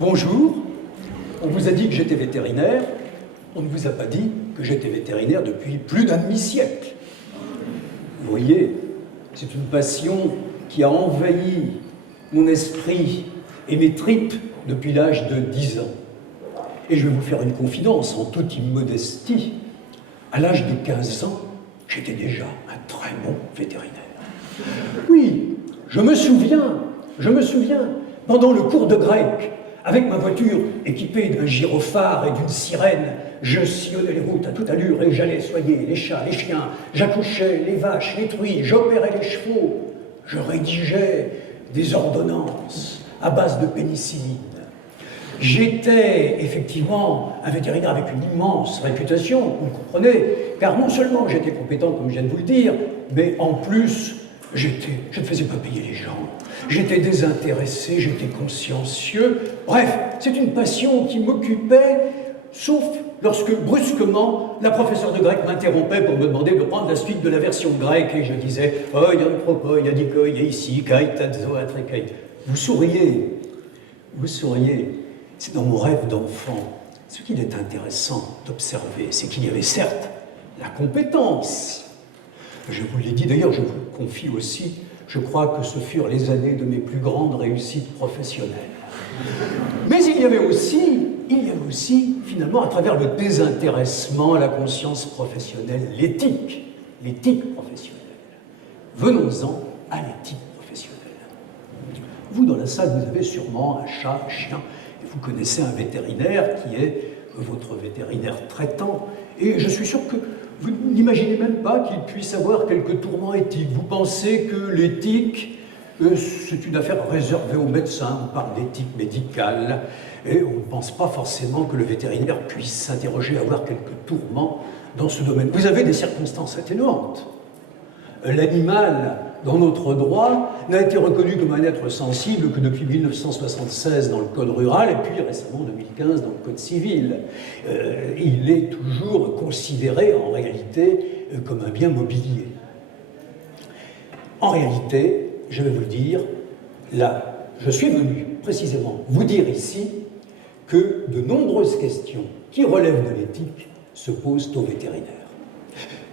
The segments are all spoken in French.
Bonjour, on vous a dit que j'étais vétérinaire, on ne vous a pas dit que j'étais vétérinaire depuis plus d'un demi-siècle. Vous voyez, c'est une passion qui a envahi mon esprit et mes tripes depuis l'âge de 10 ans. Et je vais vous faire une confidence en toute immodestie. À l'âge de 15 ans, j'étais déjà un très bon vétérinaire. Oui, je me souviens, pendant le cours de grec, avec ma voiture équipée d'un gyrophare et d'une sirène, je sillonnais les routes à toute allure et j'allais soigner les chats, les chiens, j'accouchais les vaches, les truies, j'opérais les chevaux, je rédigeais des ordonnances à base de pénicilline. J'étais effectivement un vétérinaire avec une immense réputation, vous me comprenez, car non seulement j'étais compétent, comme je viens de vous le dire, mais en plus, je ne faisais pas payer les gens. J'étais désintéressé, j'étais consciencieux. Bref, c'est une passion qui m'occupait, sauf lorsque, brusquement, la professeure de grec m'interrompait pour me demander de prendre la suite de la version grecque, et je disais « Oh, il y a un propos, il y a dikoi, il y a ici, kai, tadzo, atrekai ». Vous souriez, c'est dans mon rêve d'enfant. Ce qu'il est intéressant d'observer, c'est qu'il y avait certes la compétence. Je vous l'ai dit, d'ailleurs, je vous le confie aussi, je crois que ce furent les années de mes plus grandes réussites professionnelles. Mais il y avait aussi, finalement, à travers le désintéressement, la conscience professionnelle, l'éthique professionnelle. Venons-en à l'éthique professionnelle. Vous, dans la salle, vous avez sûrement un chat, un chien, et vous connaissez un vétérinaire qui est votre vétérinaire traitant, et je suis sûr que vous n'imaginez même pas qu'il puisse avoir quelques tourments éthiques. Vous pensez que l'éthique, c'est une affaire réservée aux médecins, on parle d'éthique médicale, et on ne pense pas forcément que le vétérinaire puisse s'interroger, avoir quelques tourments dans ce domaine. Vous avez des circonstances atténuantes. L'animal, dans notre droit, n'a été reconnu comme un être sensible que depuis 1976 dans le Code rural, et puis récemment en 2015 dans le Code civil. Il est toujours considéré, en réalité, comme un bien mobilier. En réalité, je vais vous le dire, là, je suis venu précisément vous dire ici que de nombreuses questions qui relèvent de l'éthique se posent aux vétérinaires.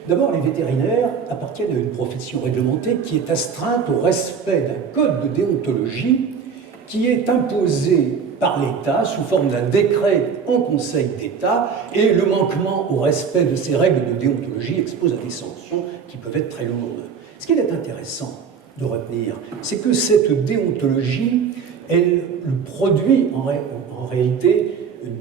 D'abord, les vétérinaires appartiennent à une profession réglementée qui est astreinte au respect d'un code de déontologie qui est imposé par l'État sous forme d'un décret en Conseil d'État, et le manquement au respect de ces règles de déontologie expose à des sanctions qui peuvent être très lourdes. Ce qui est intéressant de retenir, c'est que cette déontologie, elle produit en réalité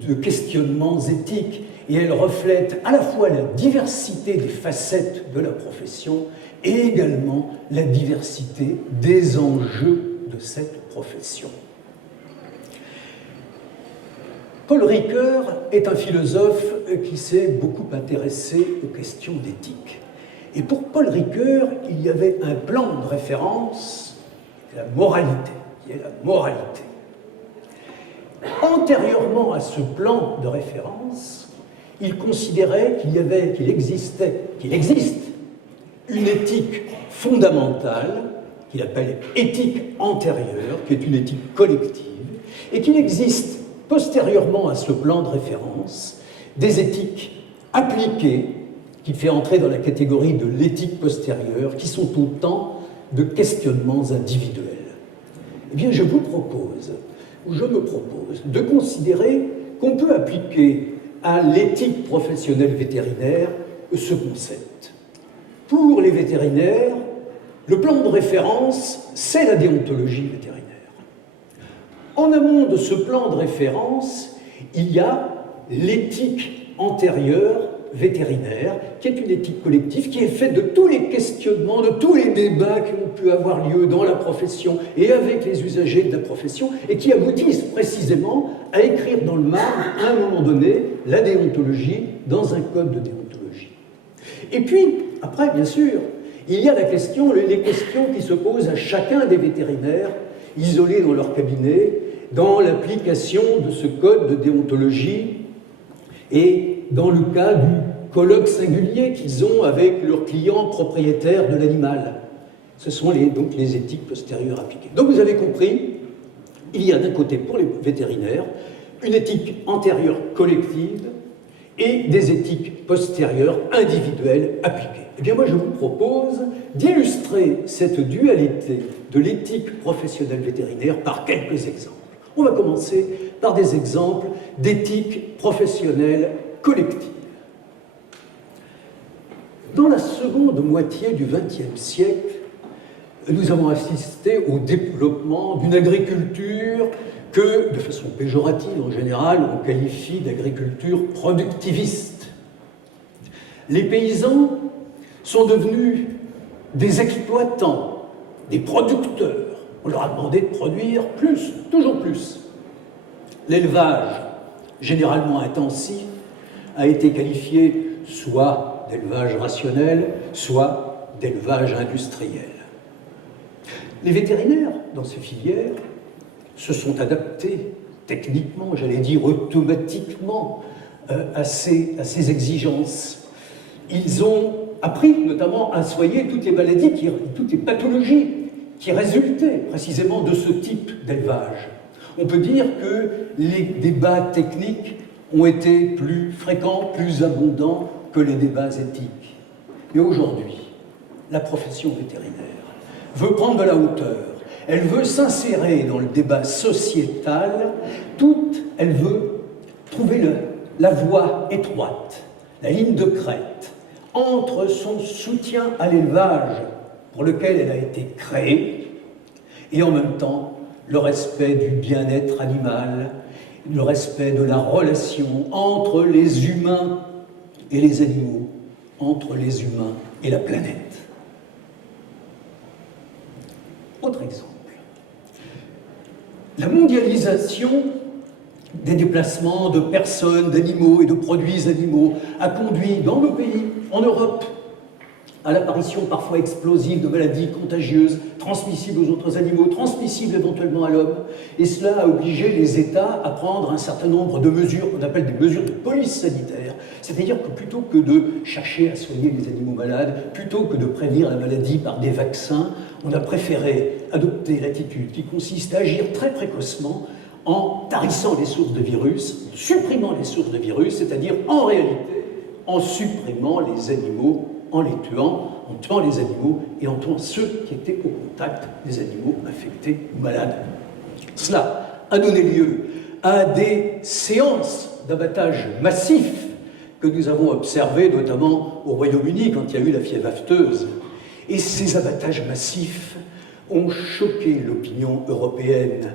de questionnements éthiques, et elle reflète à la fois la diversité des facettes de la profession et également la diversité des enjeux de cette profession. Paul Ricoeur est un philosophe qui s'est beaucoup intéressé aux questions d'éthique. Et pour Paul Ricoeur, il y avait un plan de référence, la moralité, qui est la moralité. Antérieurement à ce plan de référence, il considérait qu'il existe une éthique fondamentale, qu'il appelle éthique antérieure, qui est une éthique collective, et qu'il existe, postérieurement à ce plan de référence, des éthiques appliquées, qui fait entrer dans la catégorie de l'éthique postérieure, qui sont autant de questionnements individuels. Eh bien, je me propose de considérer qu'on peut appliquer à l'éthique professionnelle vétérinaire ce concept. Pour les vétérinaires, le plan de référence, c'est la déontologie vétérinaire. En amont de ce plan de référence, il y a l'éthique antérieure vétérinaire, qui est une éthique collective, qui est faite de tous les questionnements, de tous les débats qui ont pu avoir lieu dans la profession et avec les usagers de la profession, et qui aboutissent précisément à écrire dans le marbre, à un moment donné, la déontologie dans un code de déontologie. Et puis, après, bien sûr, il y a les questions qui se posent à chacun des vétérinaires, isolés dans leur cabinet, dans l'application de ce code de déontologie, et dans le cas du colloque singulier qu'ils ont avec leurs clients propriétaires de l'animal. Ce sont donc les éthiques postérieures appliquées. Donc vous avez compris il y a d'un côté pour les vétérinaires une éthique antérieure collective et des éthiques postérieures individuelles appliquées. Eh bien moi je vous propose d'illustrer cette dualité de l'éthique professionnelle vétérinaire par quelques exemples. On va commencer par des exemples d'éthique professionnelle collective. Dans la seconde moitié du XXe siècle, nous avons assisté au développement d'une agriculture que, de façon péjorative en général, on qualifie d'agriculture productiviste. Les paysans sont devenus des exploitants, des producteurs. On leur a demandé de produire plus, toujours plus. L'élevage, généralement intensif, a été qualifié soit d'élevage rationnel, soit d'élevage industriel. Les vétérinaires, dans ces filières, se sont adaptés techniquement, j'allais dire automatiquement, à ces exigences. Ils ont appris notamment à soigner toutes les maladies, toutes les pathologies qui résultaient précisément de ce type d'élevage. On peut dire que les débats techniques ont été plus fréquents, plus abondants que les débats éthiques. Et aujourd'hui, la profession vétérinaire veut prendre de la hauteur, elle veut s'insérer dans le débat sociétal, elle veut trouver la voie étroite, la ligne de crête, entre son soutien à l'élevage pour lequel elle a été créée, et en même temps le respect du bien-être animal, le respect de la relation entre les humains et les animaux, entre les humains et la planète. Autre exemple. La mondialisation des déplacements de personnes, d'animaux et de produits animaux a conduit dans nos pays, en Europe, à l'apparition parfois explosive de maladies contagieuses, transmissibles aux autres animaux, transmissibles éventuellement à l'homme, et cela a obligé les États à prendre un certain nombre de mesures qu'on appelle des mesures de police sanitaire, c'est-à-dire que plutôt que de chercher à soigner les animaux malades, plutôt que de prévenir la maladie par des vaccins, on a préféré adopter l'attitude qui consiste à agir très précocement en tarissant les sources de virus, en supprimant les sources de virus, c'est-à-dire en réalité en supprimant les animaux, en les tuant, en tuant les animaux et en tuant ceux qui étaient au contact des animaux infectés ou malades. Cela a donné lieu à des séances d'abattage massif que nous avons observées notamment au Royaume-Uni quand il y a eu la fièvre afteuse. Et ces abattages massifs ont choqué l'opinion européenne.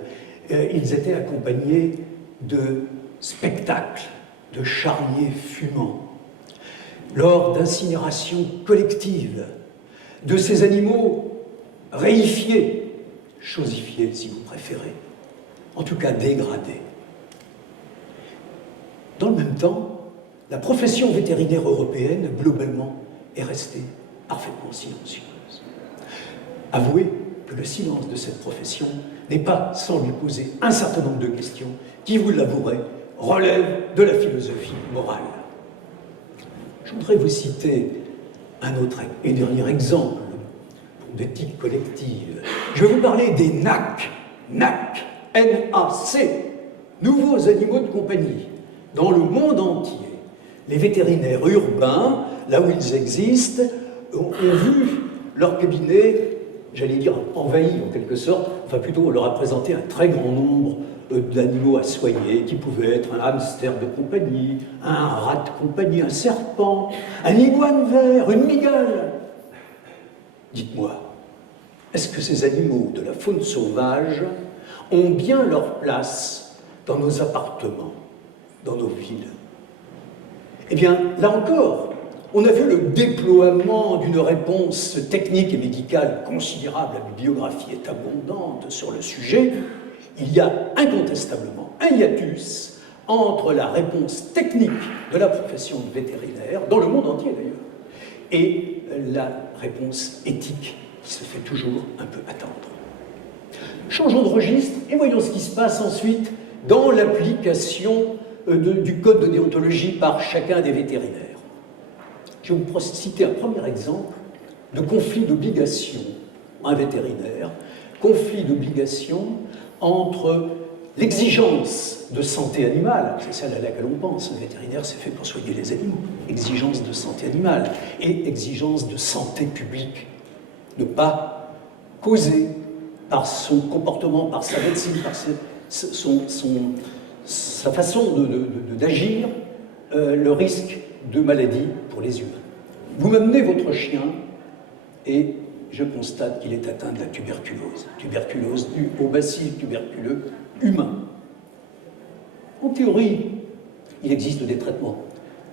Ils étaient accompagnés de spectacles, de charniers fumants. Lors d'incinérations collectives, de ces animaux réifiés, chosifiés si vous préférez, en tout cas dégradés. Dans le même temps, la profession vétérinaire européenne, globalement, est restée parfaitement silencieuse. Avouez que le silence de cette profession n'est pas sans lui poser un certain nombre de questions qui, vous l'avouerez, relèvent de la philosophie morale. Je voudrais vous citer un autre et dernier exemple d'éthique collective. Je vais vous parler des NAC, N-A-C, nouveaux animaux de compagnie. Dans le monde entier, les vétérinaires urbains, là où ils existent, ont vu leur cabinet, j'allais dire envahi en quelque sorte, enfin plutôt on leur a présenté un très grand nombre d'animaux à soigner, qui pouvaient être un hamster de compagnie, un rat de compagnie, un serpent, un iguane vert, une migale. Dites-moi, est-ce que ces animaux de la faune sauvage ont bien leur place dans nos appartements, dans nos villes? Eh bien, là encore, on a vu le déploiement d'une réponse technique et médicale considérable. La bibliographie est abondante sur le sujet. Il y a incontestablement un hiatus entre la réponse technique de la profession de vétérinaire, dans le monde entier d'ailleurs, et la réponse éthique qui se fait toujours un peu attendre. Changeons de registre et voyons ce qui se passe ensuite dans l'application du code de déontologie par chacun des vétérinaires. Je vais vous citer un premier exemple de conflit d'obligation. Un vétérinaire, conflit d'obligation entre l'exigence de santé animale, c'est celle à laquelle on pense, le vétérinaire c'est fait pour soigner les animaux, exigence de santé animale et exigence de santé publique, ne pas causer par son comportement, par sa médecine, par sa façon d'agir, le risque de maladie pour les humains. Vous m'amenez votre chien et je constate qu'il est atteint de la tuberculose due au bacille tuberculeux humain. En théorie, il existe des traitements.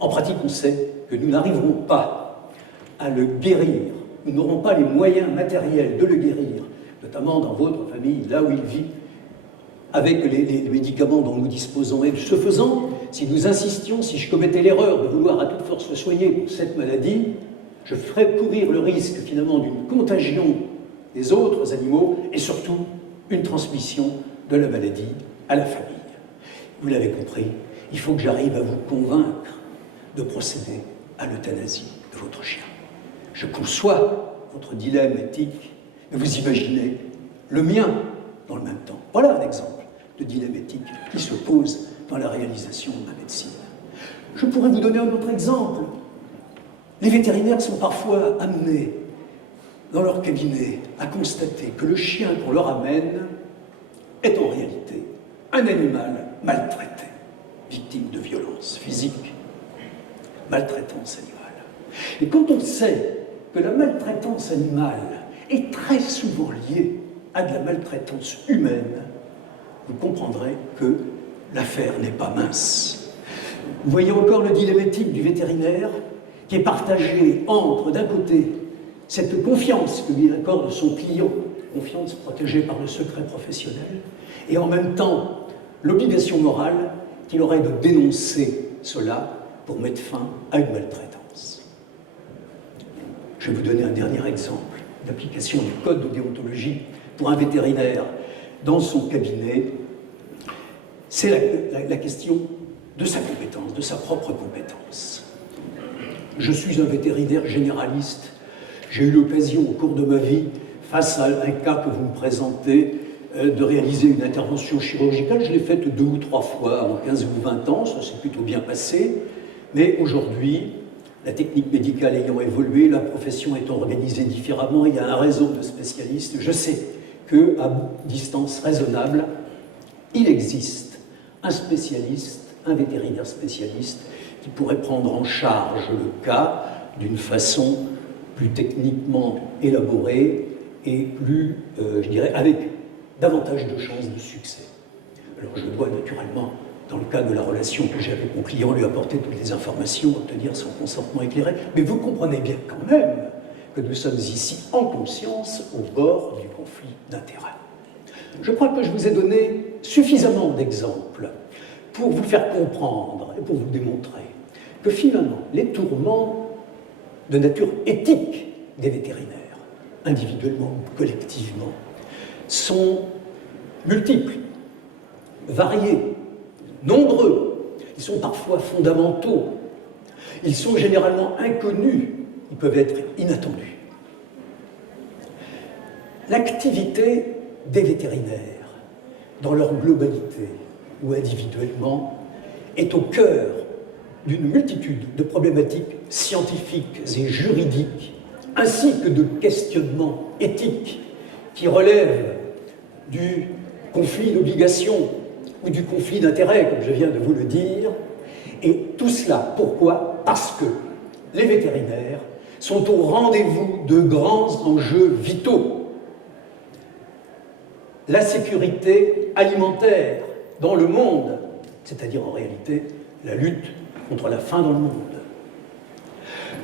En pratique, on sait que nous n'arriverons pas à le guérir. Nous n'aurons pas les moyens matériels de le guérir, notamment dans votre famille, là où il vit, avec les médicaments dont nous disposons. Et ce faisant, si nous insistions, si je commettais l'erreur de vouloir à toute force le soigner pour cette maladie, je ferais courir le risque finalement d'une contagion des autres animaux et surtout une transmission de la maladie à la famille. Vous l'avez compris, il faut que j'arrive à vous convaincre de procéder à l'euthanasie de votre chien. Je conçois votre dilemme éthique, mais vous imaginez le mien dans le même temps. Voilà un exemple de dilemme éthique qui se pose dans la réalisation de la médecine. Je pourrais vous donner un autre exemple. Les vétérinaires sont parfois amenés, dans leur cabinet, à constater que le chien qu'on leur amène est en réalité un animal maltraité, victime de violences physiques, maltraitance animale. Et quand on sait que la maltraitance animale est très souvent liée à de la maltraitance humaine, vous comprendrez que l'affaire n'est pas mince. Vous voyez encore le dilemme éthique du vétérinaire qui est partagé entre, d'un côté, cette confiance que lui accorde son client, confiance protégée par le secret professionnel, et en même temps, l'obligation morale qu'il aurait de dénoncer cela pour mettre fin à une maltraitance. Je vais vous donner un dernier exemple d'application du code de déontologie pour un vétérinaire dans son cabinet. C'est la question de sa compétence, de sa propre compétence. Je suis un vétérinaire généraliste. J'ai eu l'occasion au cours de ma vie, face à un cas que vous me présentez, de réaliser une intervention chirurgicale. Je l'ai faite 2 ou 3 fois en 15 ou 20 ans, ça s'est plutôt bien passé. Mais aujourd'hui, la technique médicale ayant évolué, la profession étant organisée différemment, il y a un réseau de spécialistes. Je sais qu'à distance raisonnable, il existe un spécialiste, un vétérinaire spécialiste, qui pourrait prendre en charge le cas d'une façon plus techniquement élaborée et plus, je dirais, avec davantage de chances de succès. Alors je dois naturellement, dans le cas de la relation que j'ai avec mon client, lui apporter toutes les informations, obtenir son consentement éclairé, mais vous comprenez bien quand même que nous sommes ici en conscience au bord du conflit d'intérêts. Je crois que je vous ai donné suffisamment d'exemples pour vous faire comprendre et pour vous démontrer que finalement, les tourments de nature éthique des vétérinaires, individuellement ou collectivement, sont multiples, variés, nombreux. Ils sont parfois fondamentaux. Ils sont généralement inconnus. Ils peuvent être inattendus. L'activité des vétérinaires, dans leur globalité ou individuellement, est au cœur d'une multitude de problématiques scientifiques et juridiques, ainsi que de questionnements éthiques qui relèvent du conflit d'obligation ou du conflit d'intérêt, comme je viens de vous le dire. Et tout cela, pourquoi? Parce que les vétérinaires sont au rendez-vous de grands enjeux vitaux. La sécurité alimentaire dans le monde, c'est-à-dire en réalité la lutte contre la faim dans le monde.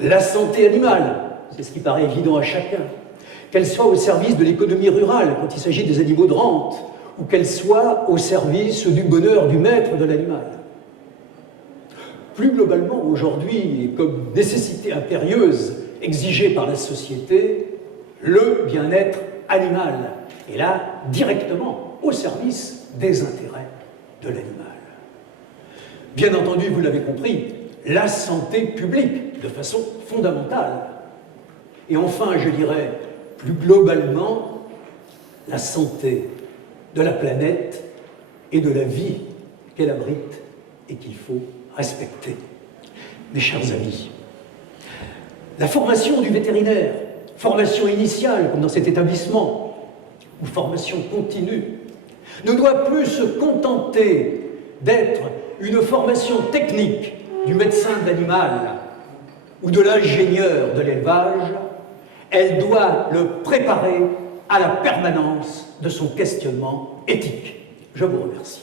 La santé animale, c'est ce qui paraît évident à chacun, qu'elle soit au service de l'économie rurale quand il s'agit des animaux de rente, ou qu'elle soit au service du bonheur du maître de l'animal. Plus globalement, aujourd'hui, et comme nécessité impérieuse exigée par la société, le bien-être animal, et là, directement au service des intérêts de l'animal. Bien entendu, vous l'avez compris, la santé publique, de façon fondamentale. Et enfin, je dirais, plus globalement, la santé de la planète et de la vie qu'elle abrite et qu'il faut respecter. Mes chers amis, la formation du vétérinaire, formation initiale comme dans cet établissement, ou formation continue, ne doit plus se contenter d'être une formation technique du médecin de l'animal ou de l'ingénieur de l'élevage. Elle doit le préparer à la permanence de son questionnement éthique. Je vous remercie.